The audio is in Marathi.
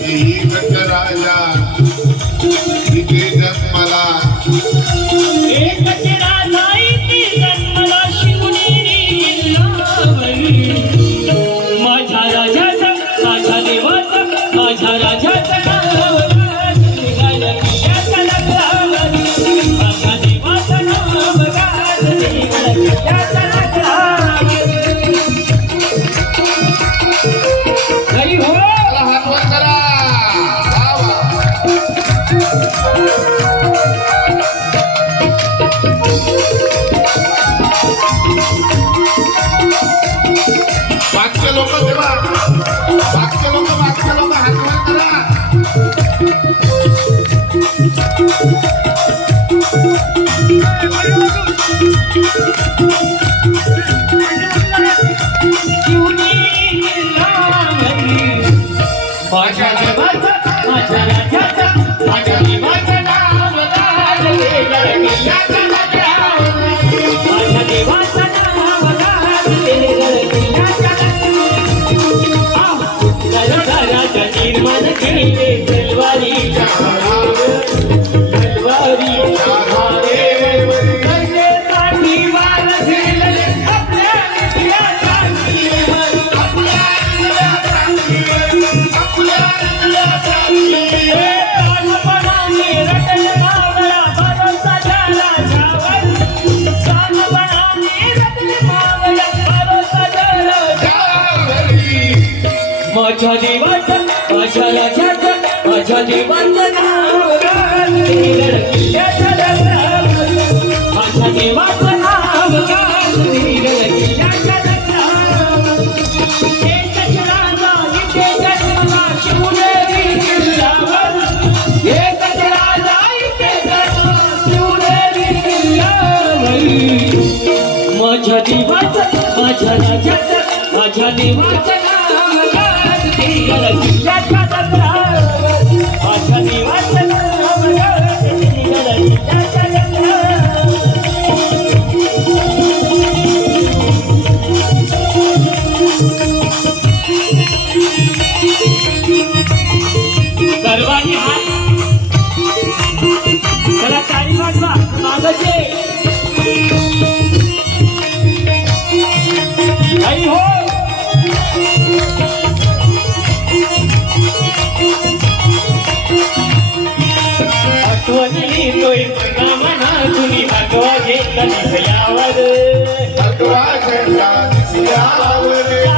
एकच राजा इथे जन्मला एकच राजा इथे जन्मला शिवनेरी किल्लावरी माझ्या राजाचा माझ्या देवाचा माझ्या राजाचा नाव गाज निघालं किल्ल्याच्या नगरावरी माझ्या देवाचं नाव गाज निघालं किल्ल्याच्या नगरावरी हरी हो चला हात वर करा वा वा मागचे लोक तेव्हा मागचे लोक हात वर करा शिवनेरी किल्लावरी माझ्या देवाचं माझ्या राजाचं माझ्या देवाचं नाव गाजलेलं किल्ल्याच्या नगरावरी माझ्या देवाचं नाव गाजलेलं किल्ल्याच्या नगरावरी राजा निर्माण केले तलवारीच्या तलवारीच्या करण्यासाठी वार झेलले आपल्या नित्यासाठी कानपणाने रटले मावळा भरोसा झाला जावर कानपणाने रटले मावळा भरोसा झाला माझ्या देवाचं माझ्या राजाचं माझ्या देवाचं नाव गाजलेलं किल्ल्याच्या नगरावरी माझ्या देवाचं नाव गाजलेलं किल्ल्याच्या नगरावरी एकच राजा इथे जन्मला शिवनेरी किल्ल्यावर एकच राजा इथे जन्मला शिवनेरी किल्ल्यावरी माझ्या देवाचं माझ्या राजाचं माझ्या देवाचं नाव गाजलेलं किल्ल्याच्या नगरावरी माझ्या देवाचं नाव गाजलेलं किल्ल्याच्या नगरावरी सर्वांनी हात चला ताली वाजवा मागचे आई हो आठवणी येतोय बघा मना तुम्ही भगवा घेतला दिसल्यावर भगवा झेंडा दिसल्यावर